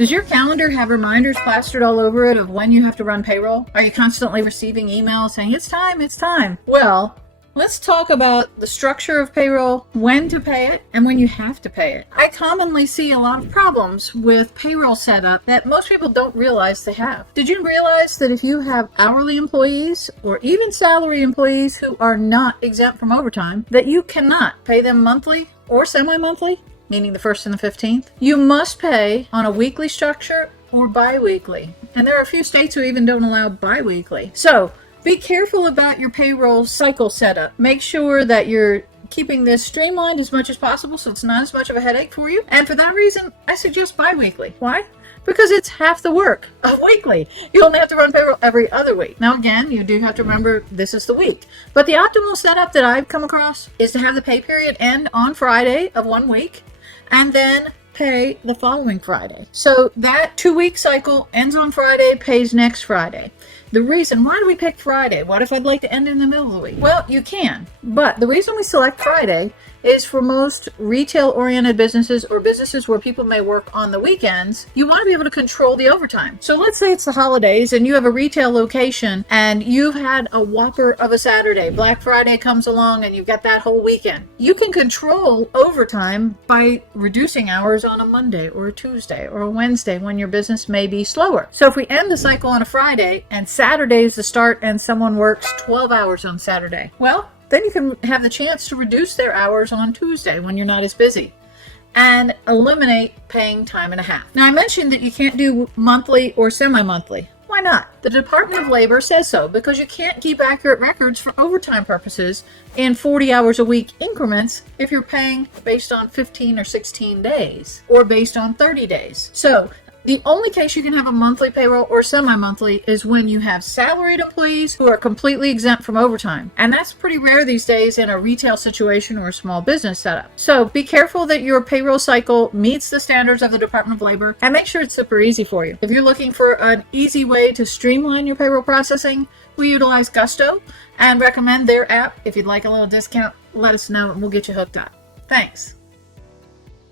Does your calendar have reminders plastered all over it of when you have to run payroll? Are you constantly receiving emails saying, it's time, it's time? Well, let's talk about the structure of payroll, when to pay it, and when you have to pay it. I commonly see a lot of problems with payroll setup that most people don't realize they have. Did you realize that if you have hourly employees or even salary employees who are not exempt from overtime, that you cannot pay them monthly or semi-monthly? Meaning the 1st and the 15th, you must pay on a weekly structure or bi-weekly. And there are a few states who even don't allow bi-weekly. So be careful about your payroll cycle setup. Make sure that you're keeping this streamlined as much as possible so it's not as much of a headache for you. And for that reason, I suggest bi-weekly. Why? Because it's half the work of weekly. You only have to run payroll every other week. Now again, you do have to remember this is the week. But the optimal setup that I've come across is to have the pay period end on Friday of 1 week, and then pay the following Friday. So that 2-week cycle ends on Friday, pays next Friday. The reason, why do we pick Friday? What if I'd like to end in the middle of the week? Well, you can, but the reason we select Friday is for most retail-oriented businesses or businesses where people may work on the weekends, you want to be able to control the overtime. So let's say it's the holidays and you have a retail location and you've had a whopper of a Saturday. Black Friday comes along and you've got that whole weekend. You can control overtime by reducing hours on a Monday or a Tuesday or a Wednesday when your business may be slower. So if we end the cycle on a Friday and Saturday is the start and someone works 12 hours on Saturday, well, then you can have the chance to reduce their hours on Tuesday when you're not as busy and eliminate paying time and a half. Now, I mentioned that you can't do monthly or semi-monthly. Why not? The Department of Labor says so because you can't keep accurate records for overtime purposes in 40 hours a week increments if you're paying based on 15 or 16 days or based on 30 days. So the only case you can have a monthly payroll or semi-monthly is when you have salaried employees who are completely exempt from overtime. And that's pretty rare these days in a retail situation or a small business setup. So be careful that your payroll cycle meets the standards of the Department of Labor and make sure it's super easy for you. If you're looking for an easy way to streamline your payroll processing, we utilize Gusto and recommend their app. If you'd like a little discount, let us know and we'll get you hooked up. Thanks.